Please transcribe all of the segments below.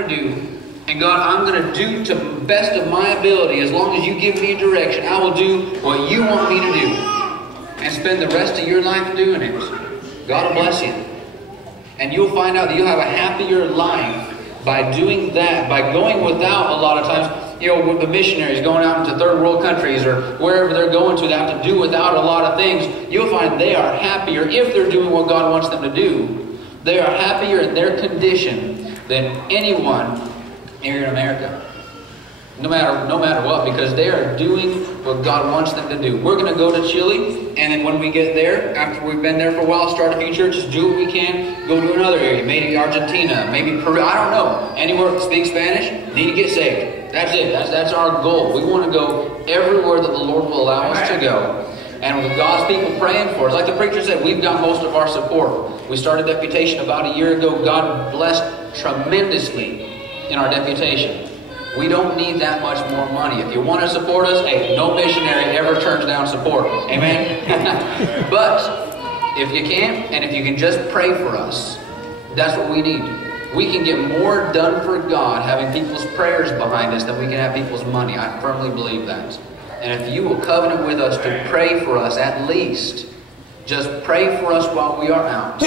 going to do. And God, I'm going to do to the best of my ability. As long as you give me direction, I will do what you want me to do. And spend the rest of your life doing it. God will bless you. And you'll find out that you'll have a happier life by doing that. By going without a lot of times. You know, with the missionaries going out into third world countries or wherever they're going to, they have to do without a lot of things. You'll find they are happier if they're doing what God wants them to do. They are happier in their condition than anyone here in America. No matter what, because they are doing what God wants them to do. We're going to go to Chile, and then when we get there, after we've been there for a while, start a few churches, do what we can, go to another area, maybe Argentina, maybe Peru, I don't know. Anywhere that speaks Spanish, need to get saved. That's it. That's our goal. We want to go everywhere that the Lord will allow us to go. And with God's people praying for us, like the preacher said, we've got most of our support. We started Deputation about a year ago. God blessed tremendously in our Deputation. We don't need that much more money. If you want to support us, hey, no missionary ever turns down support. Amen? But if you can't, and if you can just pray for us, that's what we need. We can get more done for God having people's prayers behind us than we can have people's money. I firmly believe that. And if you will covenant with us to pray for us, at least, just pray for us while we are out.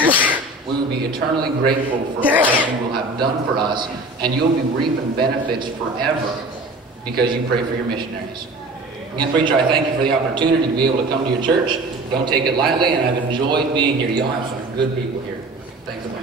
We will be eternally grateful for all that you will have done for us, and you'll be reaping benefits forever because you pray for your missionaries. Again, preacher, I thank you for the opportunity to be able to come to your church. Don't take it lightly, and I've enjoyed being here. Y'all have some good people here. Thanks a lot.